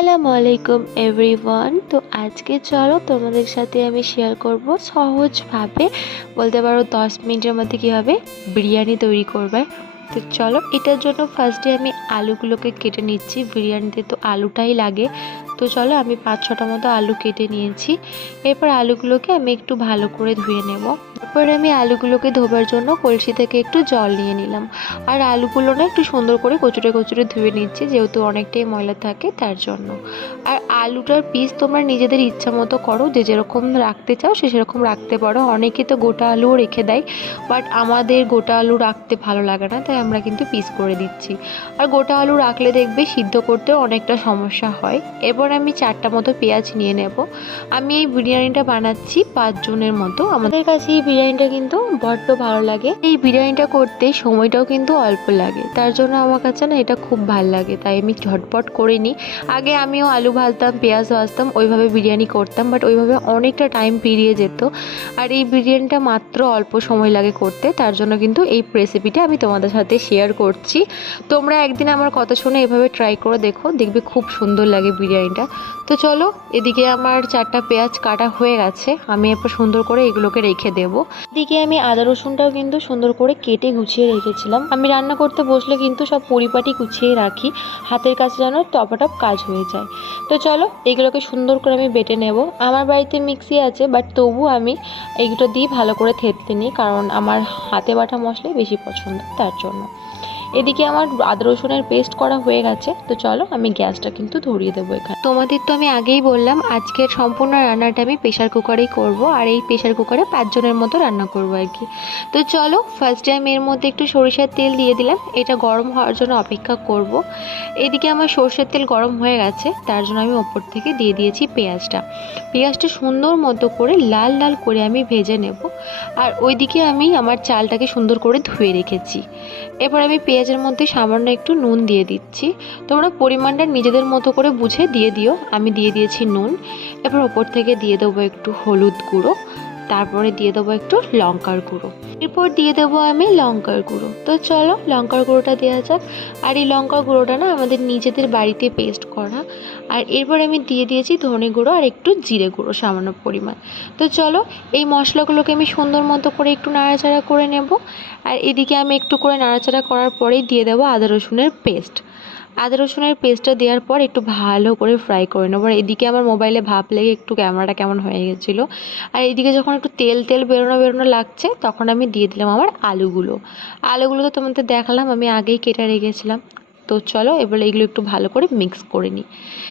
আসসালামু আলাইকুম এভরিওয়ান। তো আজকে চলো তোমাদের সাথে আমি শেয়ার করব সহজভাবে, বলতে পারো 10 মিনিটের মধ্যে কীভাবে বিরিয়ানি তৈরি করবে। তো চলো, এটার জন্য ফার্স্টে আমি আলুগুলোকে কেটে নিচ্ছি। বিরিয়ানিতে তো আলুটাই লাগে। তো চলো, আমি 5-6টা মতো আলু কেটে নিয়েছি। এরপর আলুগুলোকে আমি একটু ভালো করে ধুয়ে নেব। তারপরে আমি আলুগুলোকে ধোবার জন্য কলসি থেকে একটু জল নিয়ে নিলাম। আর আলুগুলো না একটু সুন্দর করে কচুরে কচুরে ধুয়ে নিচ্ছি, যেহেতু অনেকটাই ময়লা থাকে তার জন্য। আর আলুটার পিস তোমরা নিজেদের ইচ্ছা মতো করো, যে যেরকম রাখতে চাও সে সেরকম রাখতে পারো। অনেকে তো গোটা আলুও রেখে দেয়, বাট আমাদের গোটা আলু রাখতে ভালো লাগে না, তাই আমরা কিন্তু পিস করে দিচ্ছি। আর গোটা আলু রাখলে দেখবে সিদ্ধ করতেও অনেকটা সমস্যা হয়। এবার আমি 4টা মতো পেঁয়াজ নিয়ে নেব। আমি এই বিরিয়ানিটা বানাচ্ছি 5 জনের মতো। আমাদের কাছে এই বিরিয়ানিটা কিন্তু বড্ড ভালো লাগে। এই বিরিয়ানিটা করতে সময়টাও কিন্তু অল্প লাগে, তার জন্য আমার কাছে না এটা খুব ভালো লাগে, তাই আমি ঝটপট করে নিই। আগে আমিও আলু ভাজতাম, পেঁয়াজ ভাজতাম, ওইভাবে বিরিয়ানি করতাম, বাট ওইভাবে অনেকটা টাইম পেরিয়ে যেত। আর এই বিরিয়ানিটা মাত্র অল্প সময় লাগে করতে, তার জন্য কিন্তু এই রেসিপিটা আমি তোমাদের সাথে শেয়ার করছি। তোমরা একদিন আমার কথা শুনে এভাবে ট্রাই করে দেখো, দেখবে খুব সুন্দর লাগে বিরিয়ানিটা। তো চলো, এদিকে আমার 4টা পেঁয়াজ কাটা হয়ে গেছে, আমি এরপর সুন্দর করে এগুলোকে রেখে দেবো। এদিকে আমি আদা রসুনটাও কিন্তু সুন্দর করে কেটে গুছিয়ে রেখেছিলাম। আমি রান্না করতে বসলে কিন্তু সব পরিপাটি গুছিয়ে রাখি, হাতের কাছে যেন টপাটপ কাজ হয়ে যায়। তো চলো, এগুলোকে সুন্দর করে আমি বেটে নেব। আমার বাড়িতে মিক্সি আছে, বাট তবু আমি এইগুলো দিয়ে ভালো করে থেতলে নিই, কারণ আমার হাতে বাটা মশলাই বেশি পছন্দ, তার জন্য। এদিকে আমার আদা রসুনের পেস্ট করা হয়ে গেছে। তো চলো, আমি গ্যাসটা কিন্তু ধরিয়ে দেবো এখানে। তোমাদের তো আমি আগেই বললাম আজকের সম্পূর্ণ রান্নাটা আমি প্রেশার কুকারেই করব, আর এই প্রেশার কুকারে 5 জনের মতো রান্না করবো আর কি। তো চলো, ফার্স্টে আমি এর মধ্যে একটু সরিষার তেল দিয়ে দিলাম, এটা গরম হওয়ার জন্য অপেক্ষা করব। এদিকে আমার সরষের তেল গরম হয়ে গেছে, তার জন্য আমি ওপর থেকে দিয়ে দিয়েছি পেঁয়াজটা সুন্দর মতো করে লাল লাল করে আমি ভেজে নেব। আর ওইদিকে আমি আমার চালটাকে সুন্দর করে ধুয়ে রেখেছি। এবার আমি পেঁয়াজের মধ্যে সামান্য একটু নুন দিয়ে দিচ্ছি। তোমরা পরিমাণটা নিজেদের মতো করে বুঝে দিয়ে দিও। আমি দিয়ে দিয়েছি নুন। এবার ওপর থেকে দিয়ে দেবো একটু হলুদ গুঁড়ো, তারপরে দিয়ে দেবো একটু লঙ্কার গুঁড়ো, এরপর দিয়ে দেবো আমি লঙ্কার গুঁড়ো। তো চলো, লঙ্কার গুঁড়োটা দেওয়া যাক। আর এই লঙ্কার গুঁড়োটা না আমাদের নিজেদের বাড়িতে পেস্ট করা। আর এরপর আমি দিয়ে দিয়েছি ধনে গুঁড়ো আর একটু জিরে গুঁড়ো সামান্য পরিমাণ। তো চলো, এই মশলাগুলোকে আমি সুন্দর মতো করে একটু নাড়াচাড়া করে নেব। আর এদিকে আমি একটু করে নাড়াচাড়া করার পরেই দিয়ে দেবো আদা রসুনের পেস্টটা দেওয়ার পর একটু ভালো করে ফ্রাই করে নেবো। আর এদিকে আমার মোবাইলে ভাপ লেগে একটু ক্যামেরাটা কেমন হয়ে গেছিলো। আর এদিকে যখন একটু তেল তেল বেরোনো বেরোনো লাগছে, তখন আমি দিয়ে দিলাম আমার আলুগুলো তো তোমাদের দেখালাম, আমি আগেই কেটে রেখেছিলাম। তো চলো, এবার এগুলো একটু ভালো করে মিক্স করে নিই।